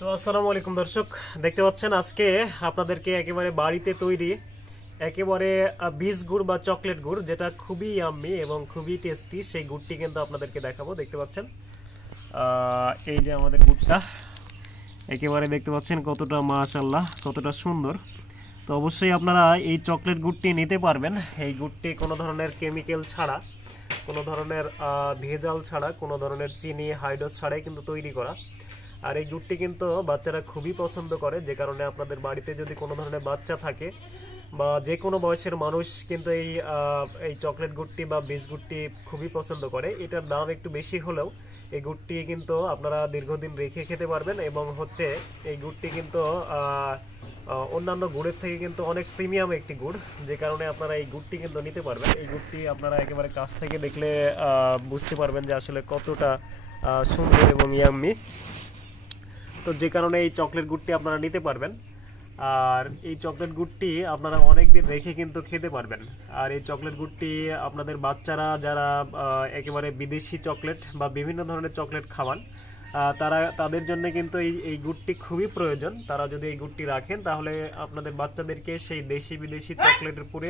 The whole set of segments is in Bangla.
তো আসসালামু আলাইকুম দর্শক, দেখতে পাচ্ছেন আজকে আপনাদেরকে একেবারে বাড়িতে তৈরি একেবারে বীজ গুড় বা চকলেট গুড়, যেটা খুবই ইয়াম্মি এবং খুবই টেস্টি, সেই গুড়টি কিন্তু আপনাদেরকে দেখাবো। দেখতে পাচ্ছেন এই যে আমাদের গুড়টা একেবারে দেখতে পাচ্ছেন কতটা মাশাআল্লাহ, কতটা সুন্দর। তো অবশ্যই আপনারা এই চকলেট গুড়টি নিতে পারবেন। এই গুড়টি কোনো ধরনের কেমিক্যাল ছাড়া, কোনো ধরনের ভেজাল ছাড়া, কোনো ধরনের চিনি হাইড্রোজ ছাড়াই কিন্তু তৈরি করা। আর এই গুড়টি কিন্তু বাচ্চারা খুবই পছন্দ করে, যে কারণে আপনাদের বাড়িতে যদি কোনো ধরনের বাচ্চা থাকে বা যে কোনো বয়সের মানুষ কিন্তু এই চকলেট গুড়টি বা বিস্কুটটি খুবই পছন্দ করে। এটার দাম একটু বেশি হলেও এই গুড়টি কিন্তু আপনারা দীর্ঘদিন রেখে খেতে পারবেন, এবং হচ্ছে এই গুড়টি কিন্তু অন্যান্য গুড়ের থেকে কিন্তু অনেক প্রিমিয়াম একটি গুড়, যে কারণে আপনারা এই গুড়টি কিন্তু নিতে পারবেন। এই গুড়টি আপনারা একেবারে কাছ থেকে দেখলে বুঝতে পারবেন যে আসলে কতটা সুন্দর এবং ইয়াম্মি। তো যে কারণে এই চকলেট গুড়টি আপনারা নিতে পারবেন। আর এই চকলেট গুড়টি আপনারা অনেক দিন রেখে কিন্তু খেতে পারবেন। আর এই চকলেট গুড়টি আপনাদের বাচ্চারা যারা একেবারে বিদেশি চকলেট বা বিভিন্ন ধরনের চকলেট খাওয়ান, তাদের জন্য কিন্তু এই গুড়টি খুবই প্রয়োজন। তারা যদি এই গুড়টি রাখেন তাহলে আপনাদের বাচ্চাদেরকে সেই দেশি বিদেশি চকলেটের উপরে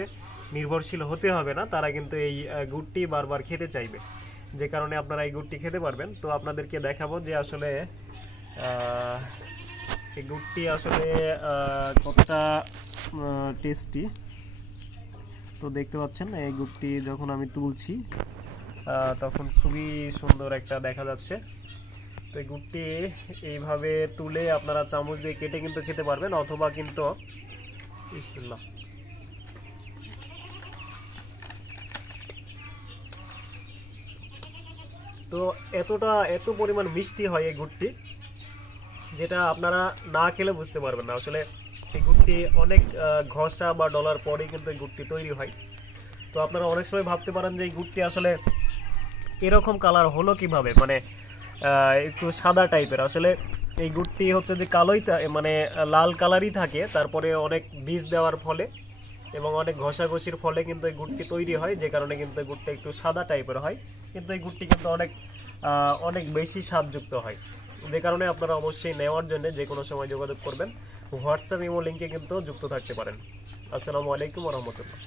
নির্ভরশীল হতে হবে না, তারা কিন্তু এই গুড়টি বারবার খেতে চাইবে, যে কারণে আপনারা এই গুড়টি খেতে পারবেন। তো আপনাদেরকে দেখাবো যে আসলে এই গুড়টি আসলে কতটা টেস্টি। তো দেখতে পাচ্ছেন এই গুড়টি যখন আমি তুলছি তখন খুবই সুন্দর একটা দেখা যাচ্ছে। তো এই গুড়টি এইভাবে তুলে আপনারা চামচ দিয়ে কেটে কিন্তু খেতে পারবেন, অথবা কিন্তু বিসমিল্লাহ। তো এত পরিমাণ মিষ্টি হয় এই গুড়টি, যেটা আপনারা না খেলে বুঝতে পারবেন না। আসলে এই গুড়টি অনেক ঘষা বা ডলার পরেই কিন্তু এই গুড়টি তৈরি হয়। তো আপনারা অনেক সময় ভাবতে পারেন যে এই গুড়টি আসলে এরকম কালার হলো কিভাবে, মানে একটু সাদা টাইপের। আসলে এই গুড়টি হচ্ছে যে কালোই, মানে লাল কালারই থাকে, তারপরে অনেক বীজ দেওয়ার ফলে এবং অনেক ঘষাঘষির ফলে কিন্তু এই গুড়টি তৈরি হয়, যে কারণে কিন্তু এই গুড়টা একটু সাদা টাইপের হয়। কিন্তু এই গুড়টি কিন্তু অনেক বেশি স্বাদযুক্ত হয়, যে কারণে আপনারা অবশ্যই নেওয়ার জন্য যে কোনো সময় যোগাযোগ করবেন। হোয়াটসঅ্যাপ ইমো লিঙ্কে কিন্তু যুক্ত থাকতে পারেন। আসসালামু আলাইকুম ওয়া রাহমাতুল্লাহ।